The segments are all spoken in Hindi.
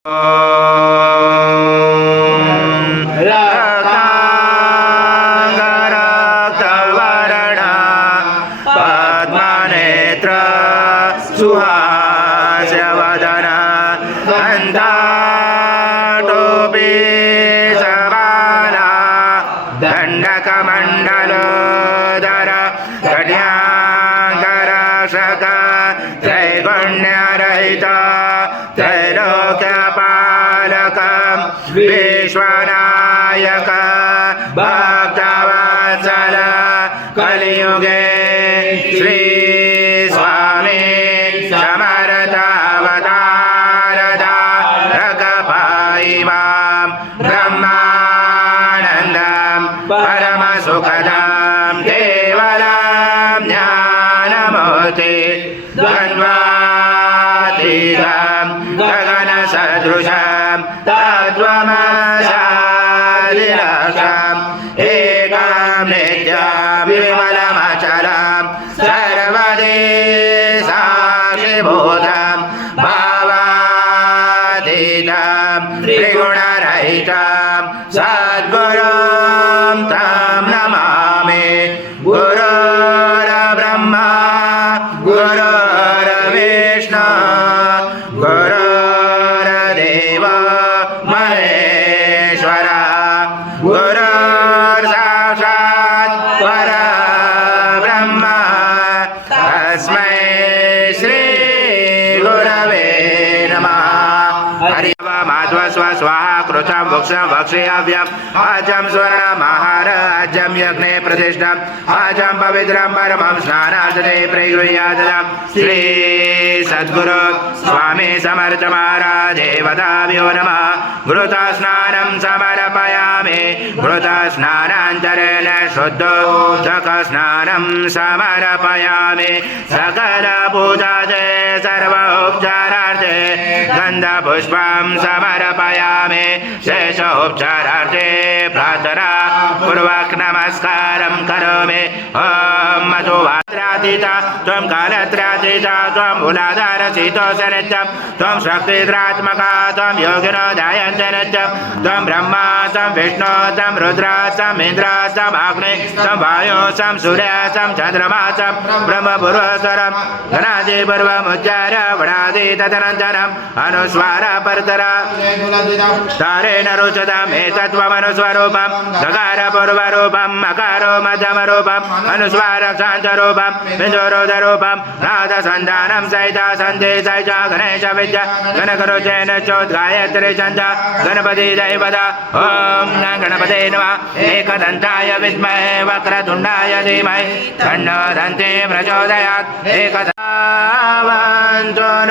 रक्तांगरक्तवर्ण पद्मनेत्र सुहास्यवदन अन्धाटोपी सबाला दण्डकमण्डलोदर कन्याङ्गरक्षक त्रैगुण्यरहित त्रैलोक्यपालकं विश्वनायक भक्तवत्सल कलियुगे श्री स्वामी समर्थावतारधारकपायिमां ब्रह्मानन्दं परमसुखदं केवलं ज्ञानमूर्ति द्वन्द्वातीतं गगनसदृशं तत्त्वमसादिलक्षम् एकं नित्यं विमलमचलं सर्वदेशाक्षिभूतं भावातीतं त्रिगुणरहितं सद्गुरुं तं नमामि। गुरुर्ब्रह्मा गुरुर्विष्णु गुरुर्देव महेश्वर गुरुर्साक्षात् परब्रह्म तस्मै श्री गुरवे नमः। हरि माध्व स्व स्वाहा कृतं वक्षं वक्ष्याव्यम् अजं स्वर्णमहार अजं यज्ञे प्रतिष्ठम् अजं पवित्रं परमं स्नानार्थे प्रगृह्यादं श्री सद्गुरु स्वामी समर्थ महाराज देवताभ्यो नमः। घृतस्नानं समर्पयामि घृतस्नानान्तरेण शुद्धोदकस्नानं समर्पयामि सकलपूजार्थे सर्वोपचारार्थे गन्धपुष्पं समर्पयामि शेषोपचारार्थे प्रार्थना पूर्वक नमस्कारं करोमि। ॐ मधुवात्रातीता त्वं कालत्रातीता त्वं मूलाधारशीतोषनित्यं त्वं शक्तिद्रात्मका त्वं योगिनो ध्यायन्ति नित्यं त्वं ब्रह्मा त्वं विष्णु त्वं रुद्र त्वं इन्द्र त्वं अग्नि त्वं वायु त्वं सूर्य त्वं चन्द्रमा त्वं ब्रह्मपूर्वस्वरं गणादिपूर्वमुच्चार्य गुणादि तदनन्तरम् अनुस्वार परतरा तारेण रुचतम् एतत्त्वमनुस्वरूपं गकारपूर्वरूपं मकारो मध्यमरूपम् अनुस्वार शान्तरूपं बिन्दुरुदरूपं नादसन्धानं सहिता सन्धि सहिता गणेश विद्या गणकरुचेन चोद्गायत्री छन्द गणपति दैवत। ॐ गणपते नमः। एकदन्ताय विद्महे वक्रतुण्डाय धीमहि तन्नो दन्ती प्रचोदयात्। एकदावन्तु न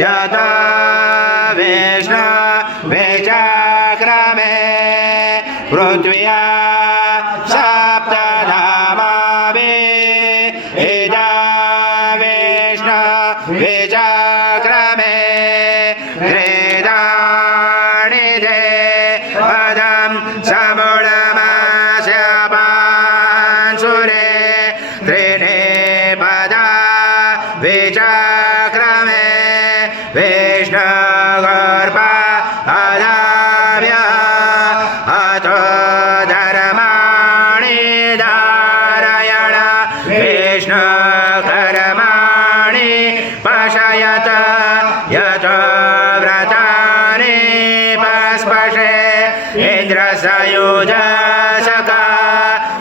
यथा विष्णु विचक्रमे पृथ्व्या सप्तधामाभिः इदा विष्णु विचक्रमे त्रिदानि ते पदं समूढमास्य पांशुरे त्रीणि पदा विचक्रमे विष्णुगर्भादाभ्य अतो धर्माणि धारयण विष्णुकर्माणि पशयत यतो व्रतानि पस्पशे इन्द्रसयुजसका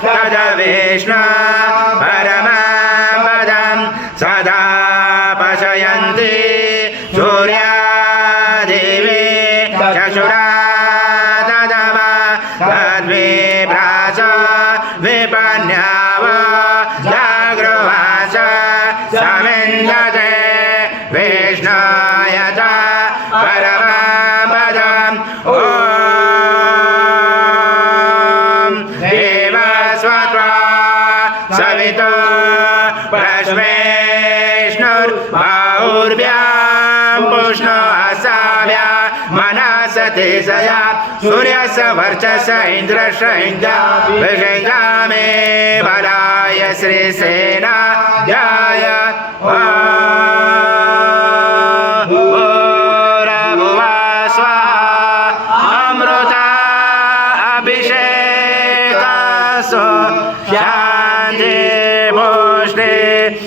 तद विष्णु परमं पदं सदा पशयन्ति सूर्यादेवी चक्षुरा तदम तद्विभ्रास विपन्याव जागृवास समिन्दते विष्णुयत परमं पदम्। ॐ देवस्वत्वा सवितो प्रश्वेष्णुर्बाहुर्भ्यां पुष्णो हसाभ्या मनसते सया सूर्यस वर्चस इन्द्रश इन्द्र विषङ्गामे बलाय श्रीसेना ध्याय। ॐ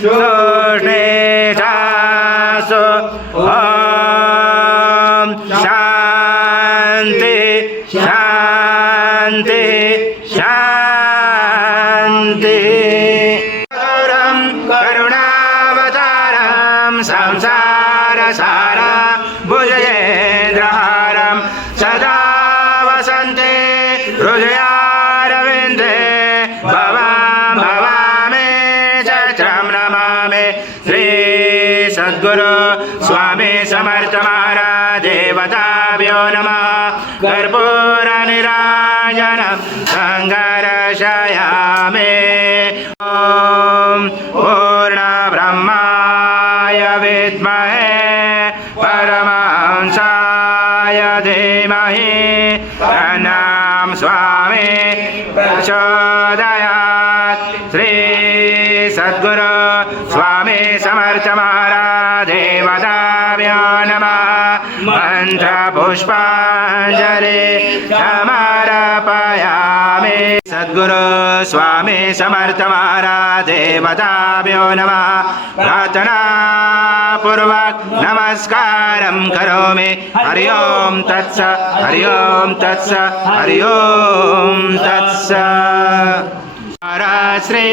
सुष्णे चासु ॐ शान्ति शान्ति शान्ति करुणावतारं संसारसारं भुजगेन्द्रहारं सदा वसन्ते हृदयारविन्दे भवामि चक्रं नमामि श्री सद्गुरु स्वामी समर्थ महाराज देवताभ्यो नमः कर्पूरनिराजनं सङ्गर्षयामि ॐ पूर्णब्रह्माय विद्महे परमहंसाय धीमहि तन्नः स्वामी प्रचोदयात् श्री सद्गुरु स्वामी समर्थ महाराज देवताभ्यो नमः मन्त्रपुष्पाञ्जलि समर्पयामि सद्गुरु स्वामी समर्थ महाराज देवताभ्यो नमः प्रार्थनापूर्वक नमस्कारं करोमि हरि ओं तत्स हरि ओं तत्स हरि ओं तत्स श्री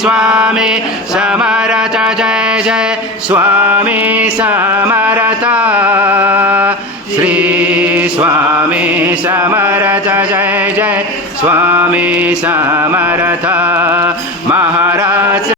स्वामी समर्थ जय जय स्वामी समर्थ श्री स्वामी समर्थ जय जय स्वामी समर्थ महाराज।